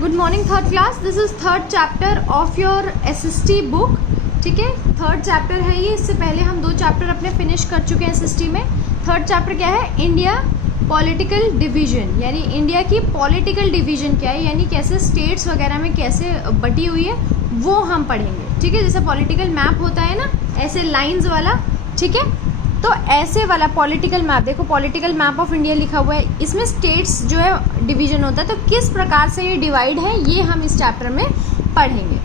Good morning third class. This is third chapter of your SST book. ठीक है, third chapter है ये। इससे पहले हम 2 चैप्टर अपने फिनिश कर चुके हैं एसएसटी में। थर्ड चैप्टर क्या है? इंडिया पॉलिटिकल डिवीजन, यानी इंडिया की पॉलिटिकल डिवीजन क्या है, यानी कैसे स्टेट्स वगैरह में कैसे बटी हुई है वो हम पढ़ेंगे। ठीक है, जैसे पॉलिटिकल मैप होता है ना, ऐसे लाइंस वाला। ठीक है, तो ऐसे वाला पॉलिटिकल मैप, देखो पॉलिटिकल मैप ऑफ इंडिया लिखा हुआ है, इसमें स्टेट्स जो है डिवीजन होता है, तो किस प्रकार से ये डिवाइड है ये हम इस चैप्टर में पढ़ेंगे।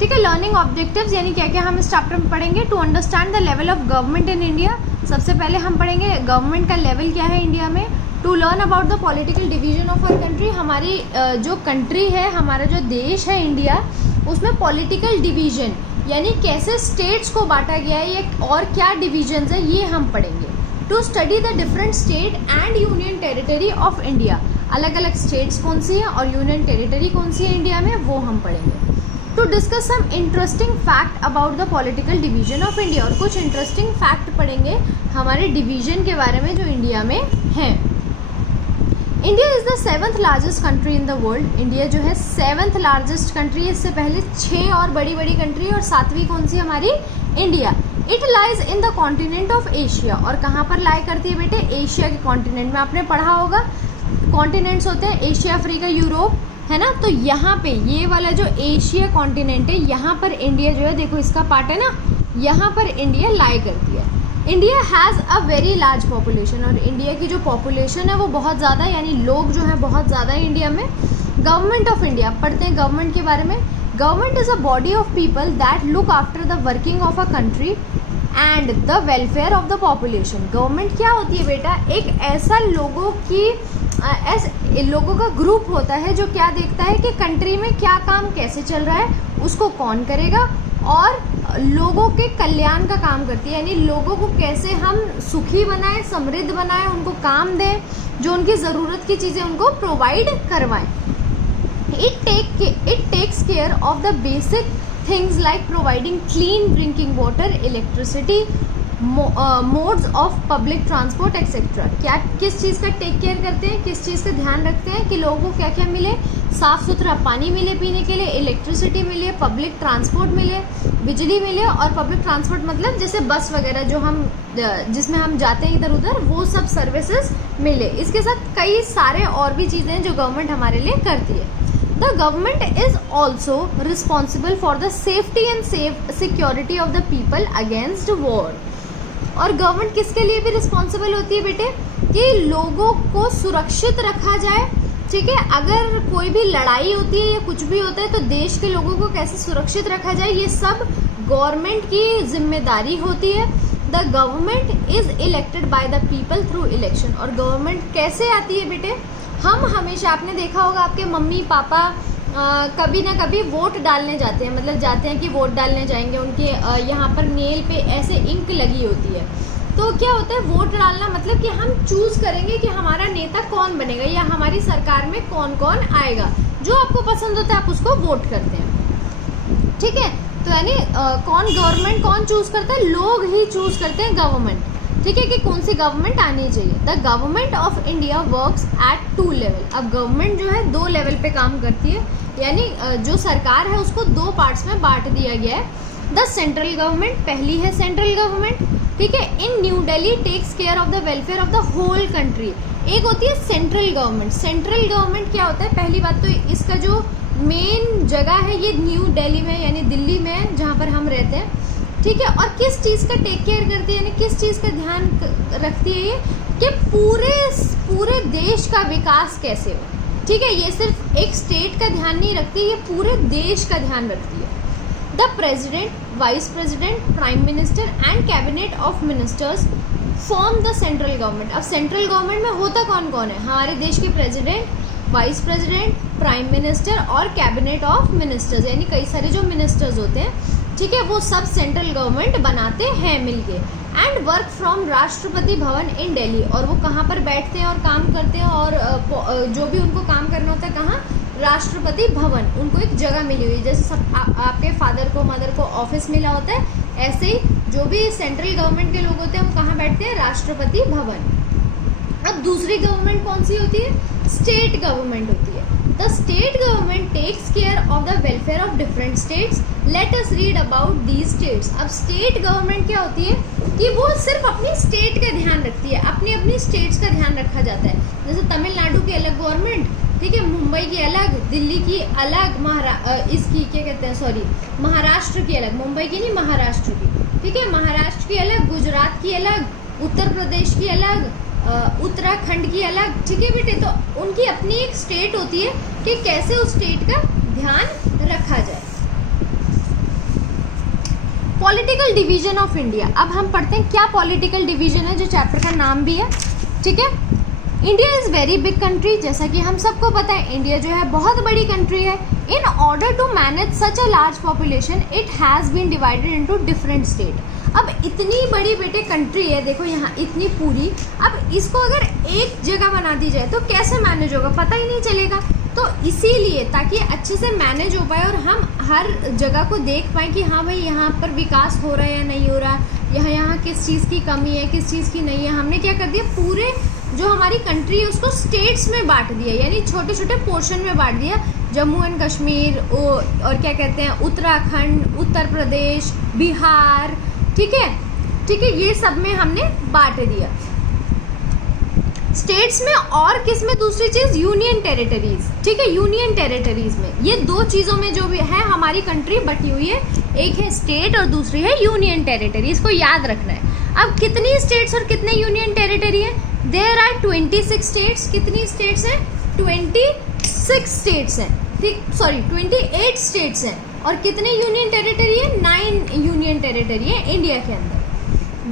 ठीक है, लर्निंग ऑब्जेक्टिव्स यानी क्या क्या हम इस चैप्टर में पढ़ेंगे। To understand the level of government in India, सबसे पहले हम पढ़ेंगे गवर्नमेंट का लेवल क्या है इंडिया में। To learn about the political division of our country, हमारी जो कंट्री है, हमारा जो देश है इंडिया, उसमें पॉलिटिकल डिवीजन यानी कैसे स्टेट्स को बांटा गया है ये और क्या डिविजन्स है ये हम पढ़ेंगे। To study the different state and union territory of India, अलग अलग स्टेट्स कौन सी हैं और यूनियन टेरिटरी कौन सी है इंडिया में, वो हम पढ़ेंगे। To discuss some interesting fact about the political division of India, और कुछ इंटरेस्टिंग फैक्ट पढ़ेंगे हमारे डिवीजन के बारे में जो इंडिया में है। India is the 7th largest country in the world, India जो है 7th लार्जेस्ट कंट्री है। इससे पहले 6 और बड़ी बड़ी कंट्री और 7वीं कौन सी हमारी? India. It lies in the continent of Asia, और कहाँ पर लाई करती है बेटे? एशिया के कॉन्टिनेंट में। आपने पढ़ा होगा कॉन्टिनेंट्स होते हैं एशिया, अफ्रीका, यूरोप, है ना। तो यहाँ पे ये वाला जो एशिया कॉन्टिनेंट है, यहाँ पर इंडिया जो है, देखो इसका पार्ट है ना, यहाँ पर इंडिया लाई करती है। India has a very large population, और इंडिया की जो पॉपुलेशन है वो बहुत ज़्यादा, यानी लोग जो है बहुत ज़्यादा है इंडिया में। गवर्नमेंट ऑफ इंडिया, पढ़ते हैं गवर्नमेंट के बारे में। Government is a body of people that look after the working of a country and the welfare of the population. Government क्या होती है बेटा? एक ऐसा लोगों का ग्रुप होता है जो क्या देखता है कि कंट्री में क्या काम कैसे चल रहा है, उसको कौन करेगा, और लोगों के कल्याण का काम करती है, यानी लोगों को कैसे हम सुखी बनाएं, समृद्ध बनाएं, उनको काम दें, जो उनकी ज़रूरत की चीज़ें उनको प्रोवाइड करवाएं। It takes care of the basic things like providing clean drinking water, electricity, modes of public transport etcetera. क्या किस चीज़ का टेक केयर करते हैं, किस चीज़ का ध्यान रखते हैं कि लोगों को क्या क्या मिले? साफ़ सुथरा पानी मिले पीने के लिए, इलेक्ट्रिसिटी मिले, पब्लिक ट्रांसपोर्ट मिले, बिजली मिले, और पब्लिक ट्रांसपोर्ट मतलब जैसे बस वगैरह जो हम जिसमें हम जाते हैं इधर उधर, वो सब सर्विसेज मिले। इसके साथ कई सारे और भी चीज़ें हैं जो गवर्नमेंट हमारे लिए करती है। The government is also responsible for the safety and security of the people against war, और गवर्नमेंट किसके लिए भी रिस्पॉन्सिबल होती है बेटे? कि लोगों को सुरक्षित रखा जाए। ठीक है, अगर कोई भी लड़ाई होती है या कुछ भी होता है तो देश के लोगों को कैसे सुरक्षित रखा जाए, ये सब गवर्नमेंट की जिम्मेदारी होती है। The government is elected by the people through election, और गवर्नमेंट कैसे आती है बेटे? हम हमेशा, आपने देखा होगा आपके मम्मी पापा कभी ना कभी वोट डालने जाते हैं, मतलब जाते हैं कि वोट डालने जाएंगे, उनके यहाँ पर नेल पे ऐसे इंक लगी होती है। तो क्या होता है वोट डालना, मतलब कि हम चूज़ करेंगे कि हमारा नेता कौन बनेगा या हमारी सरकार में कौन कौन आएगा। जो आपको पसंद होता है आप उसको वोट करते हैं। ठीक है, तो यानी कौन गवर्नमेंट कौन चूज़ करता है? लोग ही चूज़ करते हैं गवर्नमेंट। ठीक है, कि कौन सी गवर्नमेंट आनी चाहिए। The government of India works at 2 level, अब गवर्नमेंट जो है 2 लेवल पे काम करती है, यानी जो सरकार है उसको 2 पार्ट्स में बांट दिया गया है। द सेंट्रल गवर्नमेंट, पहली है सेंट्रल गवर्नमेंट। ठीक है, in New Delhi takes care of the welfare of the whole country. एक होती है सेंट्रल गवर्नमेंट। सेंट्रल गवर्नमेंट क्या होता है? पहली बात तो इसका जो मेन जगह है ये न्यू दिल्ली में, यानी दिल्ली में है जहाँ पर हम रहते हैं। ठीक है, और किस चीज़ का टेक केयर करती है, यानी किस चीज़ का ध्यान रखती है ये, कि पूरे देश का विकास कैसे हो। ठीक है, ये सिर्फ एक स्टेट का ध्यान नहीं रखती, ये पूरे देश का ध्यान रखती है। The president, vice president, prime minister and cabinet of ministers form the central government. अब सेंट्रल गवर्नमेंट में होता कौन कौन है? हमारे देश के president, vice president, prime minister और कैबिनेट ऑफ मिनिस्टर्स, यानी कई सारे जो मिनिस्टर्स होते हैं। ठीक है, वो सब सेंट्रल गवर्नमेंट बनाते हैं मिलके। And work from Rashtrapati Bhavan इन दिल्ली, और वो कहाँ पर बैठते हैं और काम करते हैं, और जो भी उनको काम करना होता है कहाँ? राष्ट्रपति भवन। उनको एक जगह मिली हुई है, जैसे सब आपके फादर को मदर को ऑफिस मिला होता है, ऐसे ही जो भी सेंट्रल गवर्नमेंट के लोग होते हैं वो कहाँ बैठते हैं? राष्ट्रपति भवन। अब दूसरी गवर्नमेंट कौन सी होती है? स्टेट गवर्नमेंट होती है। The state government takes care of the welfare of different states. Let us read about these states. अब स्टेट गवर्नमेंट क्या होती है कि वो सिर्फ अपनी स्टेट का ध्यान रखती है, अपनी अपनी स्टेट्स का ध्यान रखा जाता है। जैसे तमिलनाडु की अलग गवर्नमेंट, ठीक है, मुंबई की अलग, दिल्ली की अलग, इसकी क्या कहते हैं, सॉरी, महाराष्ट्र की अलग, मुंबई की नहीं, महाराष्ट्र की, ठीक है, महाराष्ट्र की अलग, गुजरात की अलग, उत्तर प्रदेश की अलग, उत्तराखंड की अलग, ठीक है बेटे। तो उनकी अपनी एक स्टेट होती है कि कैसे उस स्टेट का ध्यान रखा जाए। Political division of India. अब हम पढ़ते हैं क्या पॉलिटिकल डिवीजन है, जो चैप्टर का नाम भी है, ठीक है। India is very big country, जैसा कि हम सबको पता है इंडिया जो है बहुत बड़ी कंट्री है। In order to manage such a large population it has been divided into different state. अब इतनी बड़ी बेटे कंट्री है, देखो यहाँ इतनी पूरी, अब इसको अगर एक जगह बना दी जाए तो कैसे मैनेज होगा, पता ही नहीं चलेगा। तो इसीलिए ताकि अच्छे से मैनेज हो पाए और हम हर जगह को देख पाएँ कि हाँ भाई यहाँ पर विकास हो रहा है या नहीं हो रहा, यहाँ किस चीज़ की कमी है, किस चीज़ की नहीं है, हमने क्या कर दिया, पूरे जो हमारी कंट्री है उसको स्टेट्स में बांट दिया, यानी छोटे छोटे पोर्शन में बांट दिया। जम्मू एंड कश्मीर और क्या कहते हैं, उत्तराखंड, उत्तर प्रदेश, बिहार, ठीक है, ठीक है, ये सब में हमने बांट दिया स्टेट्स में। और किस में, दूसरी चीज़ यूनियन टेरिटरीज, ठीक है, यूनियन टेरिटरीज में, ये दो चीज़ों में जो भी है हमारी कंट्री बटी हुई है, एक है स्टेट और दूसरी है यूनियन टेरिटरी, इसको याद रखना है। अब कितनी स्टेट्स और कितने यूनियन टेरिटरी है, देयर आर 26 स्टेट्स। कितनी स्टेट्स हैं, 26 स्टेट्स हैं, ठीक, सॉरी 28 स्टेट्स हैं। और कितने यूनियन टेरिटरी है, 9 यूनियन टेरिटरी है इंडिया के अंदर।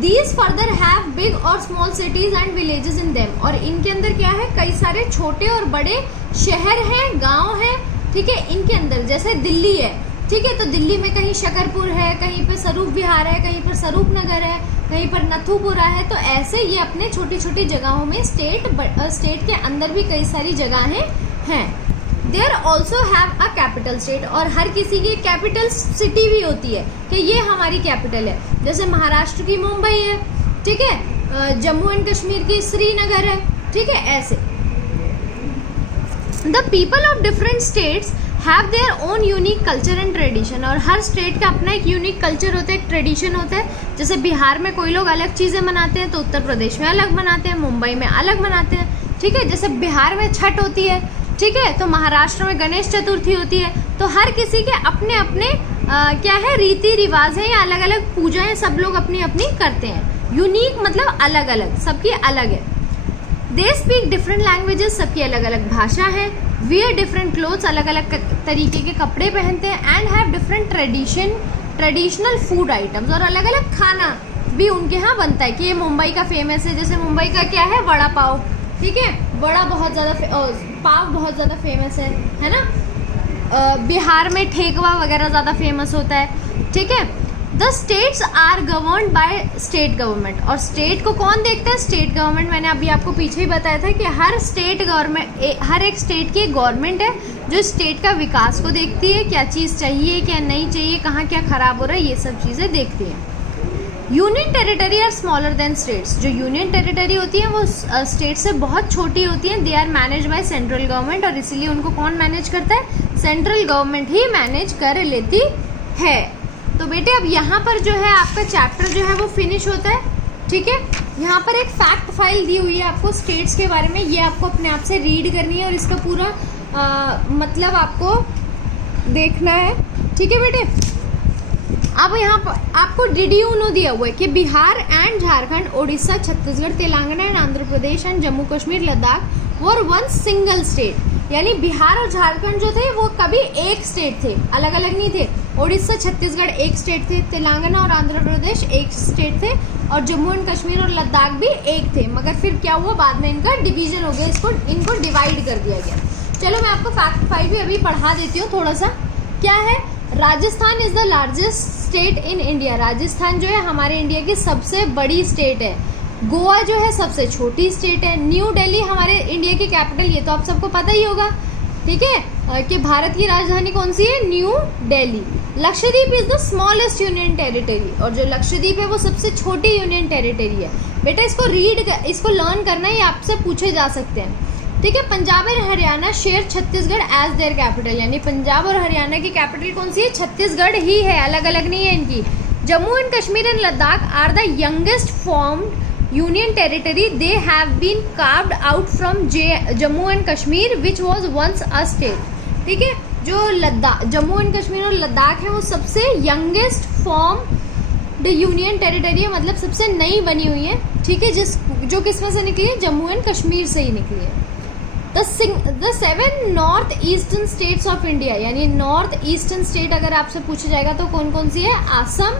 These further have big और small cities and villages in them। और इनके अंदर क्या है, कई सारे छोटे और बड़े शहर हैं, गांव हैं, ठीक है, इनके अंदर। जैसे दिल्ली है, ठीक है, तो दिल्ली में कहीं शकरपुर है, कहीं पर स्वरूप विहार है, कहीं पर स्वरूप नगर है, कहीं पर नथुपुरा है। तो ऐसे ये अपने छोटी छोटी जगहों में स्टेट के अंदर भी कई सारी जगहें हैं। There also have a capital state. और हर किसी की कैपिटल सिटी भी होती है कि ये हमारी कैपिटल है। जैसे महाराष्ट्र की मुंबई है, ठीक है, जम्मू एंड कश्मीर की श्रीनगर है, ठीक है, ऐसे। The people of different states have their own unique culture and tradition. और हर स्टेट का अपना एक यूनिक कल्चर होता है, एक ट्रेडिशन होता है। जैसे बिहार में कोई लोग अलग चीज़ें मनाते हैं तो उत्तर प्रदेश में अलग मनाते हैं, मुंबई में अलग मनाते हैं, ठीक है। जैसे बिहार में छठ होती है, ठीक है, तो महाराष्ट्र में गणेश चतुर्थी होती है। तो हर किसी के अपने अपने क्या है, रीति रिवाज है या अलग अलग पूजाएं सब लोग अपनी अपनी करते हैं। यूनिक मतलब अलग अलग, सबकी अलग है। दे स्पीक डिफरेंट लैंग्वेजेस, सबकी अलग अलग भाषा है। वियर डिफरेंट क्लोथ्स, अलग अलग तरीके के कपड़े पहनते हैं। And have different traditional food items. और अलग अलग खाना भी उनके यहाँ बनता है कि ये मुंबई का फेमस है। जैसे मुंबई का क्या है, वड़ा पाव, ठीक है, वड़ा बहुत ज़्यादा, पाव बहुत ज़्यादा फेमस है ना। बिहार में ठेकवा वगैरह ज़्यादा फेमस होता है, ठीक है। The states are governed by state government. और स्टेट को कौन देखता है, स्टेट गवर्नमेंट। मैंने अभी आपको पीछे ही बताया था कि हर स्टेट गवर्नमेंट, हर एक स्टेट की एक गवर्नमेंट है जो स्टेट का विकास को देखती है, क्या चीज़ चाहिए क्या नहीं चाहिए, कहाँ क्या ख़राब हो रहा है, ये सब चीज़ें देखती है। Union territory are smaller than states. जो यूनियन टेरिटरी होती है वो स्टेट से बहुत छोटी होती हैं। They are manage by central government. और इसीलिए उनको कौन मैनेज करता है, सेंट्रल गवर्नमेंट ही मैनेज कर लेती है। तो बेटे अब यहाँ पर जो है आपका चैप्टर जो है वो फिनिश होता है, ठीक है। यहाँ पर एक फैक्ट फाइल दी हुई है आपको स्टेट्स के बारे में, ये आपको अपने आप से रीड करनी है और इसका पूरा मतलब आपको देखना है, ठीक है बेटे। अब यहाँ पर आपको DDU दिया हुआ है कि Bihar and Jharkhand, Orissa, Chhattisgarh, Telangana and Andhra Pradesh and Jammu Kashmir, Ladakh were one single state. यानी बिहार और झारखंड जो थे वो कभी एक स्टेट थे, अलग अलग नहीं थे। उड़ीसा, छत्तीसगढ़ एक स्टेट थे, तेलंगाना और आंध्र प्रदेश एक स्टेट थे, और जम्मू एंड कश्मीर और लद्दाख भी एक थे। मगर फिर क्या हुआ, बाद में इनका डिवीजन हो गया, इनको डिवाइड कर दिया गया। चलो मैं आपको फैक्ट फाइव भी अभी पढ़ा देती हूँ थोड़ा सा। क्या है, Rajasthan is the largest state in India. Rajasthan जो है हमारे इंडिया की सबसे बड़ी स्टेट है। गोवा जो है सबसे छोटी स्टेट है। न्यू दिल्ली हमारे इंडिया की कैपिटल, ये तो आप सबको पता ही होगा, ठीक है, कि भारत की राजधानी कौन सी है, new Delhi. Lakshadweep is the smallest union territory. और जो लक्षद्वीप है वो सबसे छोटी यूनियन टेरिटरी है। बेटा इसको लर्न करना ही आपसे पूछे जा सकते हैं। ठीक है। पंजाब और Haryana share Chhattisgarh as their capital, यानी पंजाब और हरियाणा की कैपिटल कौन सी है? छत्तीसगढ़ ही है, अलग अलग नहीं है इनकी। Jammu and Kashmir and Ladakh are the youngest formed union territory, they have been carved out from Jammu and Kashmir which was once a state. ठीक है, जो लद्दाख, जम्मू एंड कश्मीर और लद्दाख है वो सबसे यंगेस्ट फॉर्म यूनियन टेरिटरी है, मतलब सबसे नई बनी हुई है। ठीक है, जो किस में से निकली है? जम्मू एंड कश्मीर से ही निकली है। The 7 north eastern states of India, यानी नॉर्थ ईस्टर्न स्टेट अगर आपसे पूछा जाएगा तो कौन कौन सी है? Assam,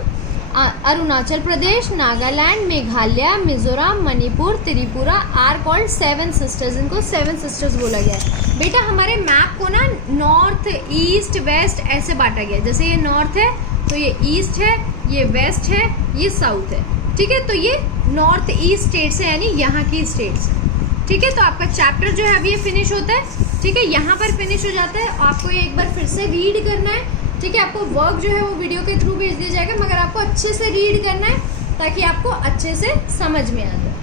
Arunachal Pradesh, Nagaland, Meghalaya, Mizoram, Manipur, Tripura are called 7 sisters. इनको 7 सिस्टर्स बोला गया है। बेटा हमारे मैप को ना नॉर्थ ईस्ट वेस्ट ऐसे बांटा गया है, जैसे ये नॉर्थ है तो ये ईस्ट है, ये वेस्ट है, ये साउथ है। ठीक है, तो ये नॉर्थ ईस्ट स्टेट्स है, यानी यहाँ की स्टेट्स है। ठीक है, तो आपका चैप्टर जो है अभी ये फिनिश होता है। ठीक है, यहाँ पर फिनिश हो जाता है। आपको ये एक बार फिर से रीड करना है। ठीक है, आपको वर्क जो है वो वीडियो के थ्रू भेज दिया जाएगा, मगर आपको अच्छे से रीड करना है ताकि आपको अच्छे से समझ में आ जाए।